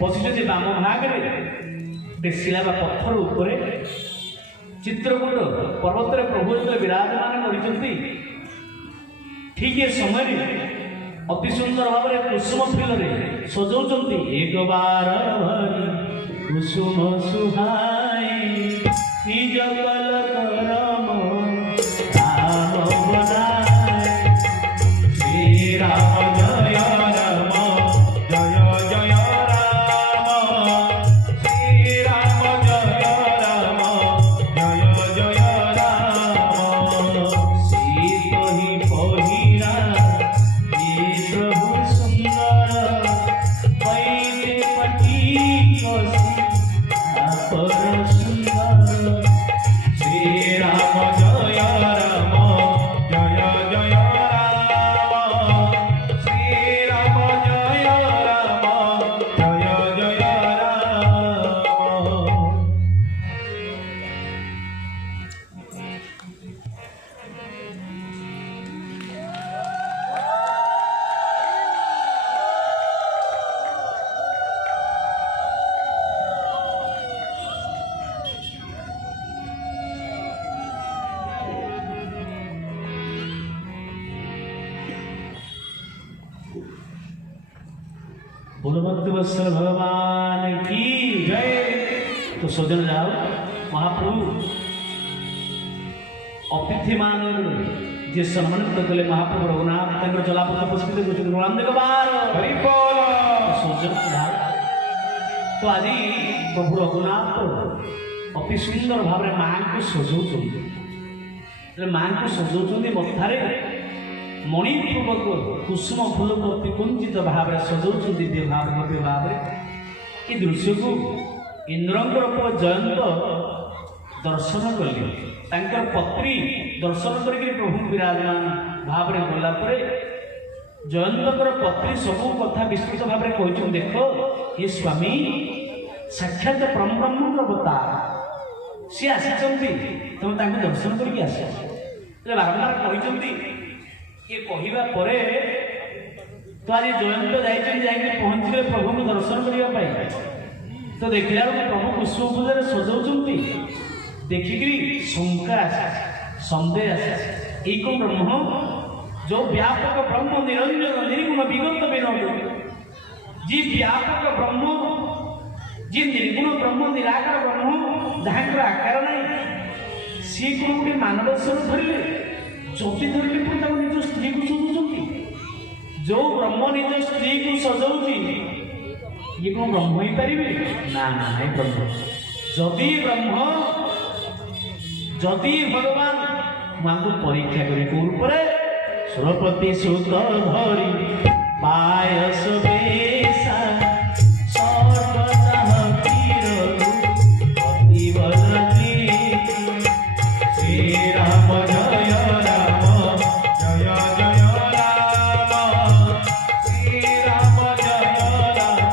ବସିଛନ୍ତି ବାମ ଭାଗରେ ଶିଳା ବା ପଥର ଉପରେ ଚିତ୍ରକୂଟ ପର୍ବତରେ ପ୍ରଭୁ ଯେତେବେଳେ ବିରାଜମାନ କରିଛନ୍ତି ଠିକ୍ ଏ ସମୟରେ ଅତି ସୁନ୍ଦର ଭାବରେ କୁସୁମ ଫୁଲରେ ସଜଉଛନ୍ତି। ଏକ ବାର କୁସୁମ ସୁହାଇ ନିଜ କଲକରମ ରାମ ବନାଏ। ଶ୍ରୀରାମ ଜୟ ରାମ ଜୟ ଜୟ ରାମ। ଶ୍ରୀରାମ ଜୟ ରାମ ଜୟ ଜୟ ରାମ। ଶ୍ରୀ କହି ପହିରା प्रभु सुंदर पैते पटी कसी पर सुंदर। श्री राम जय राम जय जय राम। श्री राम जय राम जय जय राम। बोलो भक्त वत्सल भगवान की जय। तो सजन जाओ महाप्रभु अतिथि मान जे सम्मानित कले महाप्रभु रघुनाथ तंकर जलापथ पुष्पित गुजर गुणांदे बार हरि बोल सजन जाओ। तो आज प्रभु रघुनाथ अति सुंदर भाव माँ को सजाऊँ माँ को सजाऊँ मथारे मणिपूर्वक कुसुम फूल को अति कुंचित भाव सजाऊँ दिव्य भाव भव्य भाव। ये दृश्य को इंद्रंकर पुओ जयंत दर्शन कले पत्नी दर्शन करके प्रभु विराजमान भाव में गला जयंतर पत्नी सबू कथा विस्तृत भाव में कहते देख ये स्वामी साक्षात परमब्रह्म अवतार सी आसी तुम दर्शन करके आस बारंबार कहते ये कहवा पर तो आज जयंत जाइए पहुँचे प्रभु को दर्शन करने तो देखला प्रभु पुष्प पूजा सजाऊँ देखिक शंका सन्देह आसे कौन ब्रह्म जो व्यापक ब्रह्म निरंजन निर्गुण विगत विनोद जी व्यापक ब्रह्म जी निर्गुण ब्रह्म निराकार ब्रह्म जहाँ आकार ना सी कौन गोटे मानव स्वर धरले जदि धरले निज स्त्री को सजाऊँ जो ब्रह्म निज स्त्री को सजाऊँ ये कौन ब्रह्म ही पारे ना ना ये ब्रह्म जदि ब्रह्म जदि भगवान माँ को परीक्षा करी सुरपति सुत धरी पायस बेसा श्रीराम जय राम जय जय राम। श्रीराम जय राम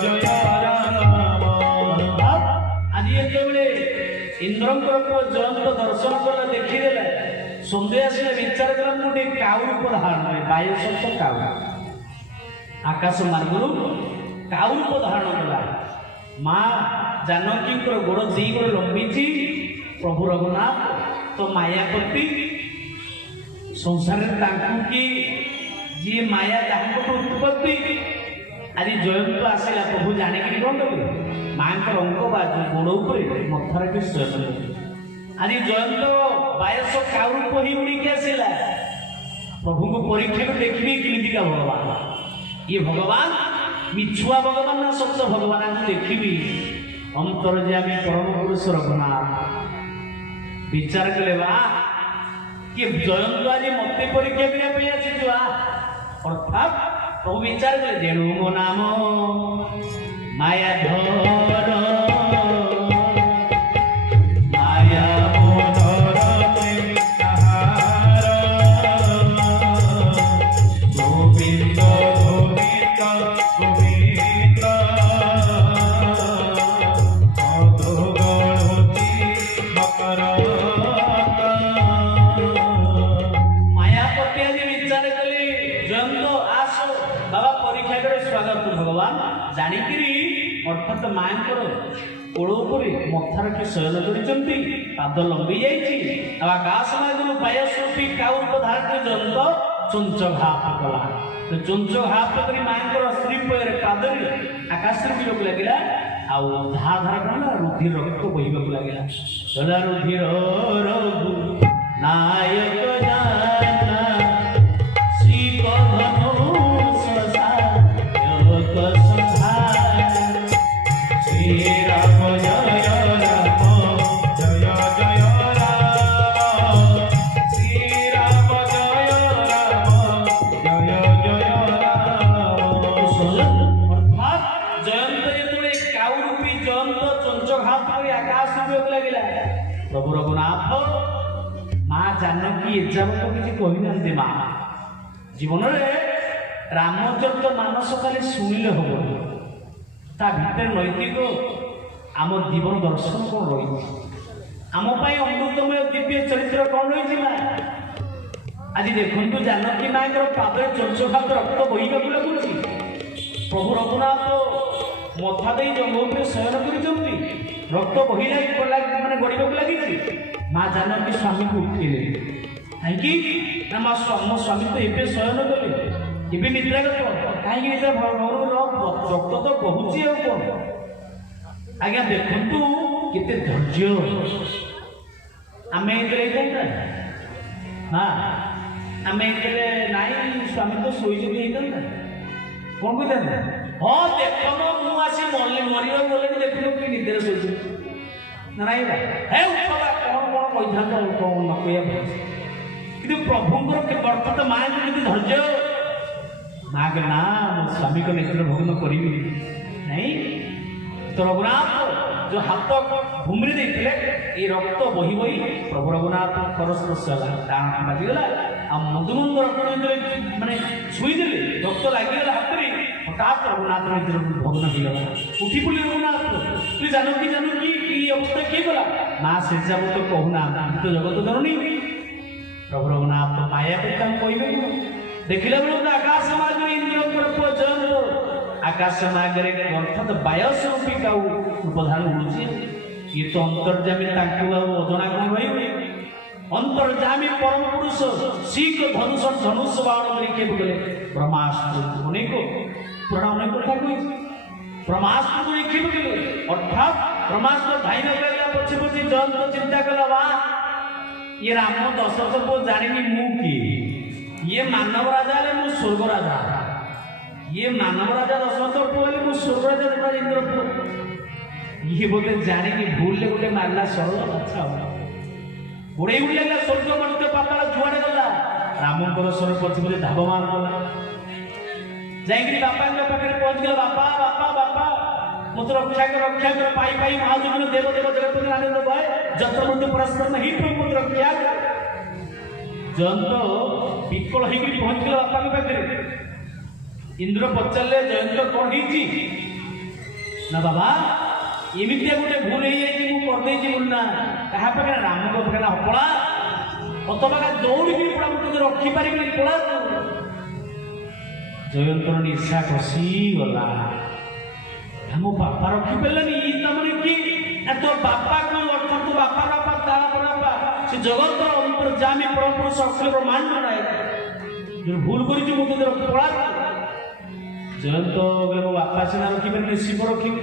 जय जय राम। आज ये इंद्रंकर जयंत दर्शन कला देखीदेला सन्देह आसला विचार कला गोटे काऊ रूप धारण करे बाह्य सत्य काऊ आकाश मार्गरू काऊ रूप धारण कला माँ जानकी गोड़ दी गोड़ लंबी प्रभु रघुनाथ तो मायापति संसार की जी माया जहाँ उत्पत्ति आज जयंत आसला प्रभु जाणिक कौन करेंगे माँ अंक गोड़ मथर के आज जयंत बायस काउरूप ही उड़ीक आसला प्रभु को परीक्षा को देखिए किमिका भगवान ये भगवान मिछुआ भगवान ना सत्य भगवान देखी अंतर्यामी परम पुरुष रघुनाथ विचार कले बा कि जयंत आज मत परीक्षा करने अर्थात प्रभु विचार कले जेणु मो नाम मायाधर ସ୍ୱାଗତ ଭଗବାନ ଜାଣିକିରି ଅର୍ଥାତ ମାଙ୍କର କୋଳ ଉପରେ ମଥା ରଖି ଶୟନ କରିଛନ୍ତି, ପାଦ ଲମ୍ବି ଯାଇଛି। ଆଉ ଆକାଶ ମାର୍ଗରୁ ବାୟସ୍ୱରୂପୀ କାଉର ଧାରଣ ଜନ୍ତ ଚଞ୍ଚ ଘାତ କଲା। ଚଞ୍ଚ ଘାତ କରି ମାଙ୍କର ଶ୍ରୀପୟରେ ପାଦରେ ଆକାଶରେ ଯିବାକୁ ଲାଗିଲା। ଆଉ ଧା ଧାର କଣ ରୁଧିର ରକ୍ତ ବହିବାକୁ ଲାଗିଲା। ଗଲା ରୁଧିର ରଘୁ ନାୟକ ଜାନା ଶ୍ରୀ କଧନୁ ସସାୟକ ସଂଧାନ ଶ୍ରୀ ରାମ ଜୟ ରାମ ଜୟ ଜୟ ରାମ ଶ୍ରୀ ରାମ ଜୟ ରାମ ଜୟ ଜୟ ରାମ। ଅର୍ଥାৎ ଜୟନ୍ତ ଯେତେବେଳେ କାଉ ରୂପୀ ଜୟନ୍ତ ଚଞ୍ଚଘାତ କରି ଆକାଶ ଯିବାକୁ ଲାଗିଲା, ପ୍ରଭୁ ରଘୁନାଥ ମା ଜାନକୀ ଏଯାବତ କିଛି କହିନାହାନ୍ତି। ମା ଜୀବନରେ ରାମଚରିତ ମାନସ ଖାଲି ଶୁଣିଲେ ହବ, ତା ଭିତରେ ନୈତିକ ଆମ ଜୀବନ ଦର୍ଶନ କ'ଣ ରହିଛି, ଆମ ପାଇଁ ଅମୃତମୟ ଦିବ୍ୟ ଚରିତ୍ର କ'ଣ ରହିଛି। ମା ଆଜି ଦେଖନ୍ତୁ ଜାନକୀ ମାଙ୍କର ପାଦରେ ଚଞ୍ଚଘାତ ରକ୍ତ ବହିବାକୁ ଲାଗୁଛି। ପ୍ରଭୁ ରଘୁନାଥ ମଥା ଦେଇ ଜଙ୍ଗ ଉପରେ ଶୟନ କରିଛନ୍ତି, ରକ୍ତ ବହିଲା ମାନେ ଗଡ଼ିବାକୁ ଲାଗିଛି। ମା ଜାନକୀ ସ୍ୱାମୀକୁ ଉଠିଲେ, କାହିଁକି ନା ମୋ ସ୍ୱାମୀ ତ ଏବେ ଶୟନ କଲେ, ଏବେ ନିଦ୍ରାଗତ, କାହିଁକି ନିଦ୍ରା ରକ୍ତ ତ ବହୁଛି ଆଉ କ'ଣ। ଆଜ୍ଞା ଦେଖନ୍ତୁ କେତେ ଧୈର୍ଯ୍ୟ। ଆମେ ଏଥିରେ ହେଇଥାନ୍ତା, ହଁ ଆମେ ଏଥିରେ ନାଇଁ ସ୍ୱାମୀ ତ ଶୋଇଛନ୍ତି ହେଇଥାନ୍ତା, କ'ଣ କହିଥାନ୍ତା? ହଁ ଦେଖ ମୁଁ ଆସି ମରିବାକୁ ଗଲେଣି, ଦେଖୁନ କି ନିଦ୍ରାରେ ଶୋଇଛି ନାଇଁ ହେ ଉଠବା କ'ଣ କ'ଣ କହିଥାନ୍ତ କ'ଣ ନ କହିବା। କିନ୍ତୁ ପ୍ରଭୁଙ୍କର ଅର୍ଥାତ ମାଆଙ୍କୁ ଯଦି ଧୈର୍ଯ୍ୟ, ମା କହିଲେ ନା ମୋ ସ୍ୱାମୀଙ୍କ ନିଦ୍ର ଭୋଜନ କରିବି ନାଇଁ। ତ ରଘୁନାଥ ଯୋଉ ହାତ ଭୂମିରେ ଦେଇଥିଲେ ଏଇ ରକ୍ତ ବହି ବହି ପ୍ରଭୁ ରଘୁନାଥଙ୍କର ସ୍ପର୍ଶ ହେଲା, ଡାଣ ବାଜିଗଲା। ଆଉ ମଧୁମନ୍ଦ ରକ୍ତ ଯେତେବେଳେ ମାନେ ଛୁଇଁଦେଲେ ରକ୍ତ ଲାଗିଗଲା ହାତରେ, ହଠାତ୍ ରଘୁନାଥ ନିଦ୍ର ଭଗ୍ନ ହେଇଗଲା। ଉଠି ପଡ଼ିଲେ ରଘୁନାଥ, ତୁ ଜାନକୀ ଜାନକୀ କି ଅବସ୍ଥା କିଏ ଗଲା? ମା ସେ ଯାବତ କହୁନା ତ ଜଗତ ଧରୁନି। ପ୍ରଭୁ ରଘୁନାଥ ମାୟା କରି ତାଙ୍କୁ କହିବେ ଦେଖିଲା ବେଳକୁ ଆକାଶ ମାର୍ଗରେ ଇନ୍ଦ୍ରଙ୍କର ପୁଅ ଜୟନ୍ତ ଆକାଶ ମାର୍ଗରେ ଅର୍ଥାତ ବାୟସ୍ୱରୂପୀ କାଉ ଉପଧାନ ଉଡୁଛି। ଇଏ ତ ଅନ୍ତର୍ଯାମୀ, ତାଙ୍କୁ ଆଉ ଅଜଣା କ'ଣ ରହିବେ? ଅନ୍ତର୍ଯାମୀ ପରମ ପୁରୁଷ ଶିଖ ଧନୁଷ ବାଣ ନିକ୍ଷେପ କଲେ। ବ୍ରହ୍ମାସ୍ତ୍ର ଅନେକ ପୁରାଣ ଅନେକ କଥା କହିଛି। ବ୍ରହ୍ମାସ୍ତ୍ରକୁ ନିକ୍ଷେପ କଲେ, ଅର୍ଥାତ୍ ବ୍ରହ୍ମାସ୍ତ୍ର ଧାଇନ କରିଲା ପଛେ ପଛେ ଜୟନ୍ତ ଚିନ୍ତା କଲା, ବା ଇଏ ରାମ ଦଶରଥ ପୁଅ ଜାଣିନି ମୁଁ କିଏ, ଇଏ ମାନବ ରାଜା ହେଲେ ମୁଁ ସ୍ୱର୍ଗ ରାଜା, ଇଏ ମାନବ ରାଜା ଦଶରଥ ପୁଅ ହେଲେ ମୁଁ ସ୍ୱର୍ଗ ରାଜା ଇନ୍ଦ୍ର ପୁଅ, ଇଏ ବୋଧେ ଜାଣିନି ଭୁଲରେ ଗୋଟେ ମାରିଲା ସରଳ କଥା ଗୋଡ଼େଇ ଉଡ଼ିଲା ସ୍ୱର୍ଗ ମର୍ତ୍ତ୍ୟ ପାତାଳ ଯୁଆଡ଼େ ଗଲା। ରାମଙ୍କର ସ୍ୱର ପଛେ ପଛେ ଧାବମାନ କଲା, ଯାଇକିରି ବାପାଙ୍କ ପାଖରେ ପହଞ୍ଚିଗଲା। ବାପା ବାପା ବାପା ମୋତେ ରକ୍ଷା କର ପାଇ ପାଇ ମହାଜୀବନ ଦେବ ଦେବ ଜଗତପତି ଆନନ୍ଦ ଭୟ ଯତ୍ର ମଧ୍ୟ ପରସ୍ପର ନାହିଁ ମୋତେ ରକ୍ଷା। ଜୟନ୍ତ ବିକଳ ହେଇକିରି ପହଞ୍ଚିଗଲା ବାପାଙ୍କ ପାଖରେ। ଇନ୍ଦ୍ର ପଚାରିଲେ ଜୟନ୍ତ କ'ଣ ହେଇଛି? ନା ବାବା ଏମିତିଆ ଗୋଟେ ଭୁଲ ହେଇଯାଇଛି, ମୁଁ କରିଦେଇଛି ବୋଲି। ନା କାହା ପାଖରେ? ରାମଙ୍କ ପାଖରେ। ଅପଳା ଅତ ପାଖରେ ଦୌଡ଼ିକି ପଳା, ମୁଁ ତୋତେ ରଖିପାରିବିନି, ପଳା। ଜୟନ୍ତର ନିଶା ଖସିଗଲା। ମୋ ବାପା ରଖିପାରିଲାନି, ଇ ତମର କି ତୋ ବାପା କୁ ଅର୍ଥାତ ତୋ ବାପାର ବାପା ତା ବାପା ସେ ଜଗତର ଅନ୍ତର୍ଯାମୀ ପରମ ପୁରୁଷ ଅଖିଳ ବ୍ରହ୍ମାଣ୍ଡ ନାୟକ, ଭୁଲ କରିଛୁ, ମୁଁ ତୋତେ ପଳା। ଜୟନ୍ତ ମୋ ବାପା ସିନା ରଖିପାରିନି, ଶିବ ରଖିବି।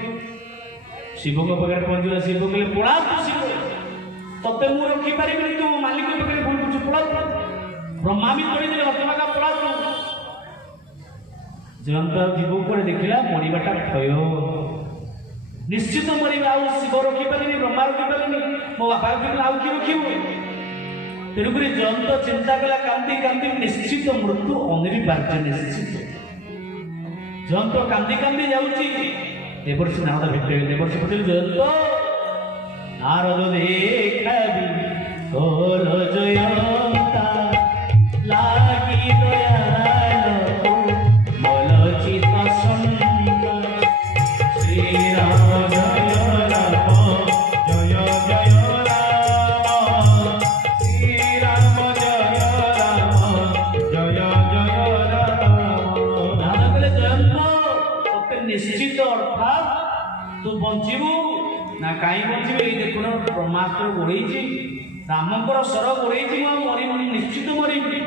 ଶିବଙ୍କ ପାଖରେ ପହଞ୍ଚିଲା। ଶିବ କହିଲେ ପଳା ତୁ ଶିବ, ତତେ ମୁଁ ରଖିପାରିବିନି, ତୁ ମାଲିକ ପାଖରେ ଭୁଲ କରୁଛୁ, ପଳା। ବ୍ରହ୍ମା ବି କହିଦେଲେ ହତଭାଗା ପଳା ତୁ। ଜୟନ୍ତ ଜୀବ ଉପରେ ଦେଖିଲା ମରିବାଟା ଭୟ, ନିଶ୍ଚିତ ମରିବା। ଆଉ ଶିବ ରଖିପାରିନି, ବ୍ରହ୍ମା ରଖିପାରିନି, ମୋ ବାପା ରଖିପାରିନି, ଆଉ କିଏ ରଖିବୁ? ତେଣୁକରି ଜୟନ୍ତ ଚିନ୍ତା କଲା, କାନ୍ଦି କାନ୍ଦି ନିଶ୍ଚିତ ମୃତ୍ୟୁ ଅନିବାର୍ଯ୍ୟ ନିଶ୍ଚିତ। ଜୟନ୍ତ କାନ୍ଦି କାନ୍ଦି ଯାଉଛି। ଦେବର୍ଷି ନାରଦ ଭେଟିଲେ। ଦେବର୍ଷି ପଚାରିଲେ ଜୟନ୍ତ ନାରଦ ଦେଖାବି ତୋର ଜୟନ୍ତା ଲାଗି ଦୟାଲ ମଲଚିତ ସନ୍ତା ଶ୍ରୀରାମ ଜୟ ରାମ ଜୟ ଜୟ ରାମ ଶ୍ରୀରାମ ଜୟ ରାମ ଜୟ ଜୟ ରାମ। ନାରଦ କହିଲେ ଜୟନ୍ତ ନିଶ୍ଚିତ ଅର୍ଥାତ୍ ତୁ ବଞ୍ଚିବୁ ନା କାହିଁ ବଞ୍ଚିବୁ? ଏଇ ଦେଖୁନ ବ୍ରହ୍ମାସ୍ତ୍ର ଗୋଡ଼େଇଛି, ରାମଙ୍କର ସ୍ୱର ଗୋଡ଼େଇଛି, ମୁଁ ଆଉ ମରିବିନି, ନିଶ୍ଚିତ ମରିବି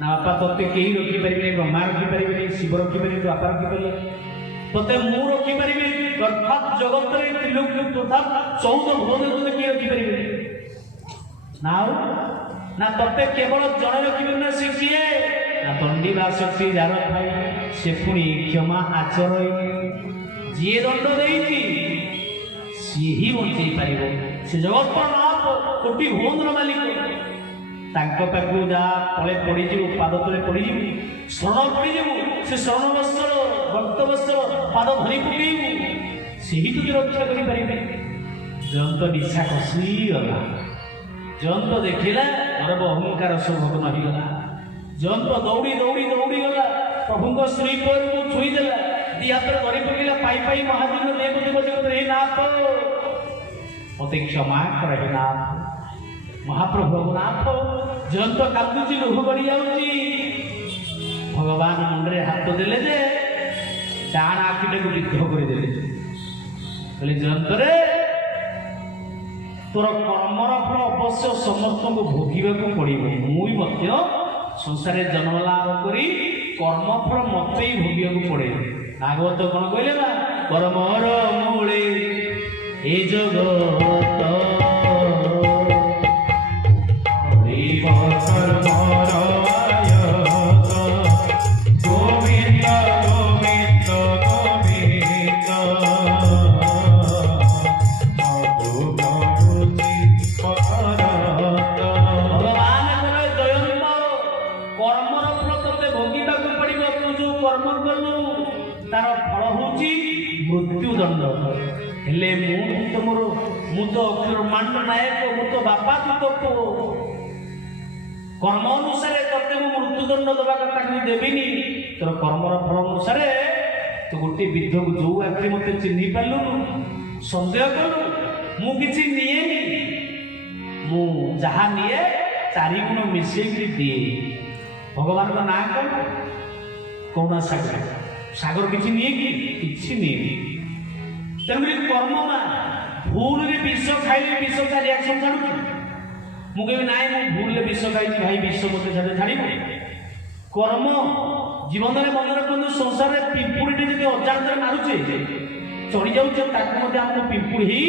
ନା ବାପା। ତୋତେ କେହି ରଖିପାରିବେନି, ବ୍ରହ୍ମା ରଖିପାରିବେନି, ଶିବ ରଖିପାରିବେନି, ତୁ ବାପା ରଖିପାରିଲେ, ତୋତେ ମୁଁ ରଖିପାରିବି ଅର୍ଥାତ୍ ଜଗତରେ ତ୍ରିଲୋକ୍ୟ ତଥା 14 ଭୁବନ ତୋତେ କିଏ ରଖିପାରିବେନି ନା। ଆଉ ନା ତୋତେ କେବଳ ଜଣେ ରଖିପାରିବେ ନା, ସେ କିଏ ନା ଦଣ୍ଡିବା ଶକ୍ତି ଯାର ଥାଏ, ସେ ପୁଣି କ୍ଷମା ଆଚର, ଯିଏ ଦଣ୍ଡ ଦେଇଛି ସିଏ ହିଁ ବଞ୍ଚେଇ ପାରିବ। ସେ ଜଗତର ନାଥ, କୋଟି ଭୁବନର ମାଲିକ, ତାଙ୍କ ପାଖକୁ ଯାହା ତଳେ ପଡ଼ିଯିବୁ, ପାଦ ତଳେ ପଡ଼ିଯିବୁ, ଶରଣ ପଡ଼ିଯିବୁ, ସେ ଶରଣ ବସ୍ତ୍ର ଭକ୍ତ ବସ୍ତ୍ର ପାଦ ଧରି ପକେଇବୁ, ସେହି ତୁତେ ରକ୍ଷା କରିପାରିବେ। ଜୟନ୍ତ ନିଶା ଖସିଗଲା, ଜୟନ୍ତ ଦେଖିଲା ଗର୍ବ ଅହଙ୍କାର ସବୁ ଭଗ୍ନ ହେଇଗଲା। ଜୟନ୍ତ ଦୌଡ଼ି ଦୌଡ଼ି ଦୌଡ଼ି ଗଲା, ପ୍ରଭୁଙ୍କ ଶ୍ରୀପୟକୁ ଛୁଇଁଦେଲା, ଦି ହାତରେ ଧରି ପକେଇଲା, ପାଇ ପାଇ ମହାଜନ ଦେବ ଦେବ ଜଗତ, ହେ ନାଥ ମତେ କ୍ଷମା କର, ହେ ନାଥ ମହାପ୍ରଭୁ ନାଥ। ଜୟନ୍ତ କାନ୍ଦୁଛି, ଲୁହ ଗଡ଼ି ଯାଉଛି। ଭଗବାନ ମୁଣ୍ଡରେ ହାତ ଦେଲେ ଯେ ଡାହାଣ ଆଖିଟାକୁ ବିଦ୍ଧ କରିଦେଲେ, କହିଲେ ଜୟନ୍ତରେ ତୋର କର୍ମର ଫଳ ଅବଶ୍ୟ ସମସ୍ତଙ୍କୁ ଭୋଗିବାକୁ ପଡ଼ିବ। ମୁଁ ବି ମଧ୍ୟ ସଂସାରରେ ଜନ୍ମ ଲାଭ କରି କର୍ମଫଳ ମତେ ହିଁ ଭୋଗିବାକୁ ପଡ଼େ। ଭାଗବତ କଣ କହିଲେ ନା, କର୍ମର ମୂଳେ ଏ ଜଗତ ହେଲେ ମୁଁ ତ ଅକ୍ଷରମାଣ୍ଡ ନାୟକ, ମୁଁ ତ ବାପା, ତୁ ତ ପୁଅ। କର୍ମ ଅନୁସାରେ ତତେ ମୁଁ ମୃତ୍ୟୁଦଣ୍ଡ ଦେବା କଥା କିନ୍ତୁ ଦେବିନି। ତୋର କର୍ମର ଫଳ ଅନୁସାରେ ତୁ ଗୋଟିଏ ବିଦ୍ଧକୁ ଯୋଉ ଆଖିରେ ମତେ ଚିହ୍ନି ପାରିଲୁନୁ, ସନ୍ଦେହ କଲୁ, ମୁଁ କିଛି ନିଏନି, ମୁଁ ଯାହା ନିଏ 4 ଗୁଣ ମିଶେଇକି ଦିଏ। ଭଗବାନଙ୍କ ନାଁ କଣ? କହୁଣା ସାଗର। ସାଗର କିଛି ନିଏ କି? କିଛି ନିଏନି। ତେଣୁକରି କର୍ମ ମା ଭୁଲରେ ବିଷ ଖାଇଲେ ବିଷ ତା ରିଆକ୍ସନ ଛାଡୁଛି। ମୁଁ କହିବି ନାଇଁ, ମୁଁ ଭୁଲରେ ବିଷ ଖାଇଛି, ଭାଇ ବିଷ ମତେ ଛାଡ଼ିବ। କର୍ମ ଜୀବନରେ ମନେ ରଖନ୍ତୁ, ସଂସାରରେ ପିମ୍ପୁଡ଼ିଟେ ଯଦି ଅଜାଣତରେ ମାରୁଛେ, ଚଢ଼ି ଯାଉଛେ, ତାକୁ ମଧ୍ୟ ଆମକୁ ପିମ୍ପୁଡ଼ି ହିଁ